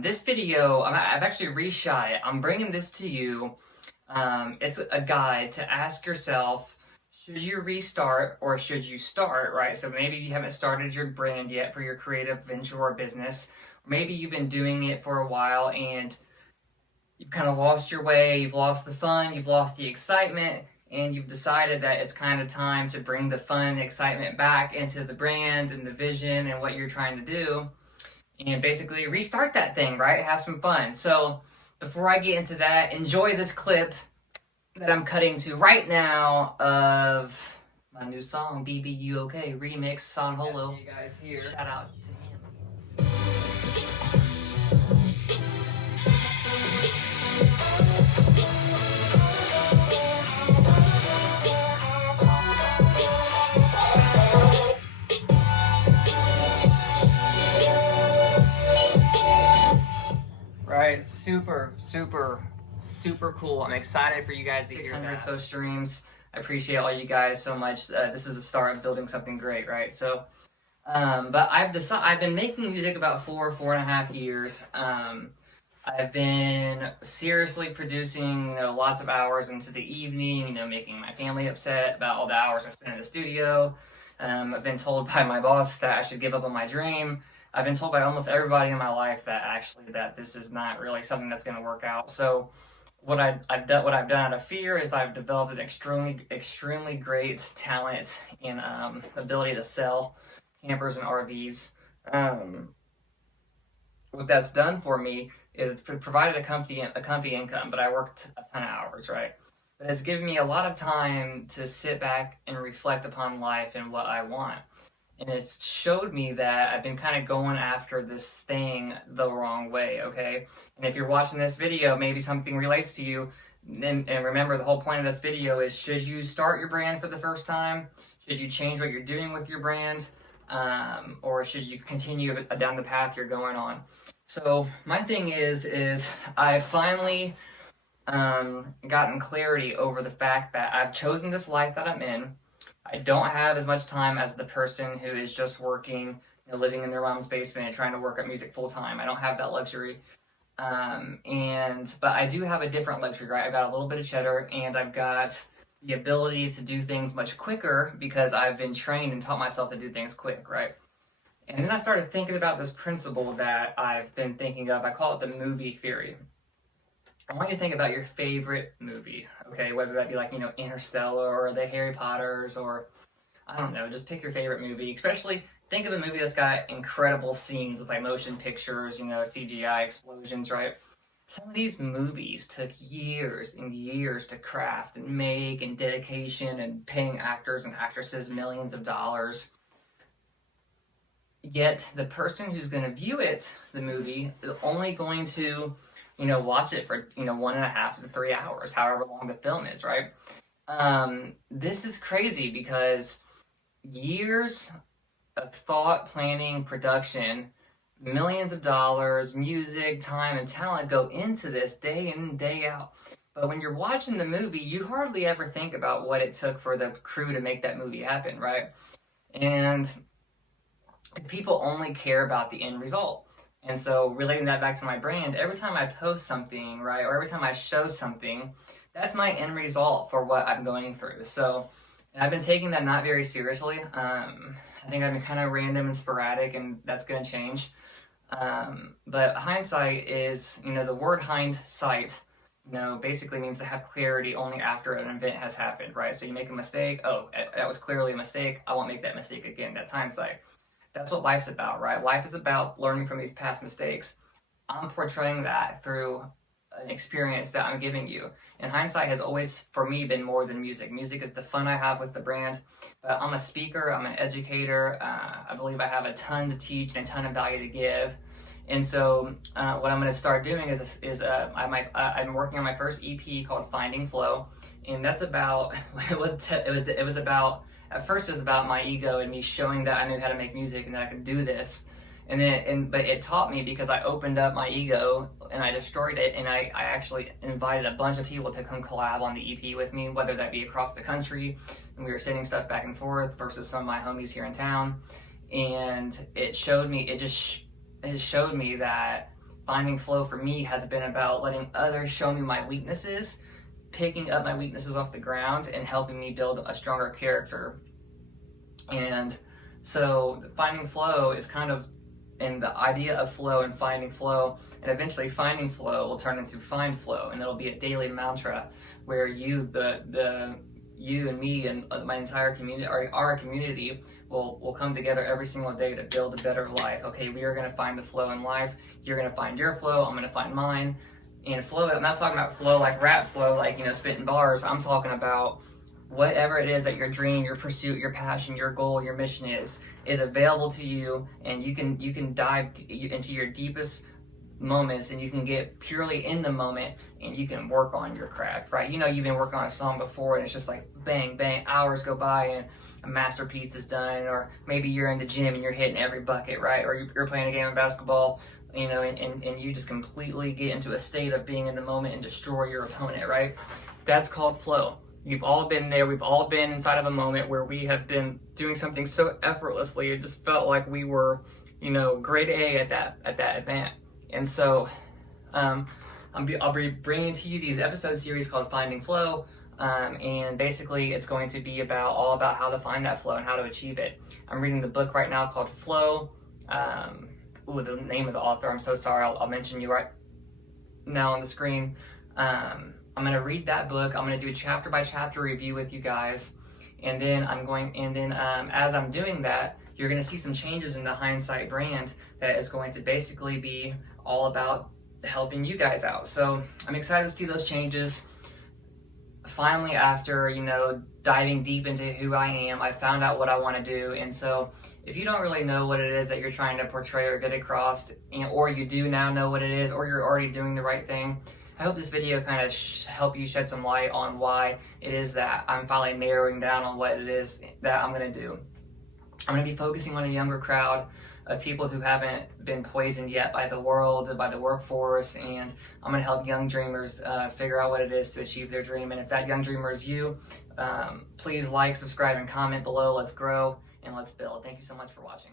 This video, I've actually reshot it. I'm bringing this to you. It's a guide to ask yourself, should you restart or should you start, right? So maybe you haven't started your brand yet for your creative venture or business. Maybe you've been doing it for a while and you've kind of lost your way, you've lost the fun, you've lost the excitement, and you've decided that it's kind of time to bring the fun and excitement back into the brand and the vision and what you're trying to do. And basically restart that thing, right? Have some fun. So before I get into that, enjoy this clip that I'm cutting to right now of my new song, BBUOK remix, San Holo. See you guys here. Shout out to him. Right, super cool. I'm excited for you guys to hear 600 that. so streams. I appreciate all you guys so much. This is the start of building something great, right? So, but I've been making music about 4.5 years. I've been seriously producing, lots of hours into the evening, making my family upset about all the hours I spend in the studio. I've been told by my boss that I should give up on my dream. I've been told by almost everybody in my life that this is not really something that's going to work out. So what I've done out of fear is I've developed an extremely great talent and ability to sell campers and RVs. What that's done for me is it's provided a comfy income, but I worked a ton of hours, right? But it's given me a lot of time to sit back and reflect upon life and what I want. And it's showed me that I've been kind of going after this thing the wrong way, okay? And if you're watching this video, maybe something relates to you. And remember, the whole point of this video is, should you start your brand for the first time? Should you change what you're doing with your brand? Or should you continue down the path you're going on? So my thing is I finally gotten clarity over the fact that I've chosen this life that I'm in. I don't have as much time as the person who is just working, living in their mom's basement and trying to work at music full time. I don't have that luxury. But I do have a different luxury, right? I've got a little bit of cheddar and I've got the ability to do things much quicker because I've been trained and taught myself to do things quick, right? And then I started thinking about this principle that I've been thinking of. I call it the movie theory. I want you to think about your favorite movie, okay? Whether that be like, Interstellar or the Harry Potters or, I don't know, just pick your favorite movie. Especially think of a movie that's got incredible scenes with like motion pictures, CGI explosions, right? Some of these movies took years and years to craft and make, and dedication and paying actors and actresses millions of dollars. Yet the person who's going to view the movie, is only going to watch it for, 1.5 to 3 hours, however long the film is, right? This is crazy because years of thought, planning, production, millions of dollars, music, time, and talent go into this day in and day out. But when you're watching the movie, you hardly ever think about what it took for the crew to make that movie happen, right? And people only care about the end result. And so relating that back to my brand, every time I post something, right, or every time I show something, that's my end result for what I'm going through. So, and I've been taking that not very seriously. I think I've been kind of random and sporadic, and that's going to change. But hindsight is, the word hindsight, basically means to have clarity only after an event has happened, right? So you make a mistake, that was clearly a mistake, I won't make that mistake again. That's hindsight. That's what life's about, right? Life is about learning from these past mistakes. I'm portraying that through an experience that I'm giving you. And hindsight has always, for me, been more than music. Music is the fun I have with the brand. But I'm a speaker, I'm an educator. I believe I have a ton to teach and a ton of value to give. And so what I'm going to start doing I'm working on my first EP called Finding Flow. And that's about, it was about, at first it was about my ego and me showing that I knew how to make music and that I could do this. But it taught me because I opened up my ego and I destroyed it, and I actually invited a bunch of people to come collab on the EP with me, whether that be across the country, and we were sending stuff back and forth versus some of my homies here in town. And it showed me that finding flow for me has been about letting others show me my weaknesses, picking up my weaknesses off the ground, and helping me build a stronger character. And so finding flow is kind of, and the idea of flow and finding flow, and eventually finding flow will turn into find flow, and it'll be a daily mantra where you and me and my entire community, our community, will come together every single day to build a better life. Okay, we are going to find the flow in life. You're going to find your flow. I'm going to find mine. And flow, I'm not talking about flow like rap flow, like, spitting bars. I'm talking about whatever it is that your dream, your pursuit, your passion, your goal, your mission is available to you, and you can dive into your deepest moments, and you can get purely in the moment, and you can work on your craft, right? You've been working on a song before, and it's just like bang, bang, hours go by, and a masterpiece is done. Or maybe you're in the gym and you're hitting every bucket, right? Or you're playing a game of basketball, and you just completely get into a state of being in the moment and destroy your opponent, right? That's called flow. You've all been there. We've all been inside of a moment where we have been doing something so effortlessly. It just felt like we were, grade A at that event. And so I'll be bringing to you these episode series called Finding Flow. And basically it's going to be all about how to find that flow and how to achieve it. I'm reading the book right now called Flow. The name of the author, I'm so sorry. I'll mention you right now on the screen. I'm going to read that book. I'm going to do a chapter by chapter review with you guys. And then as I'm doing that, you're going to see some changes in the HYNESITE brand that is going to basically be all about helping you guys out. So I'm excited to see those changes. Finally, after, diving deep into who I am, I found out what I want to do. And so if you don't really know what it is that you're trying to portray or get across, or you do now know what it is, or you're already doing the right thing, I hope this video kind of help you shed some light on why it is that I'm finally narrowing down on what it is that I'm going to do. I'm going to be focusing on a younger crowd of people who haven't been poisoned yet by the world, by the workforce, and I'm going to help young dreamers figure out what it is to achieve their dream. And if that young dreamer is you, please like, subscribe, and comment below. Let's grow and let's build. Thank you so much for watching.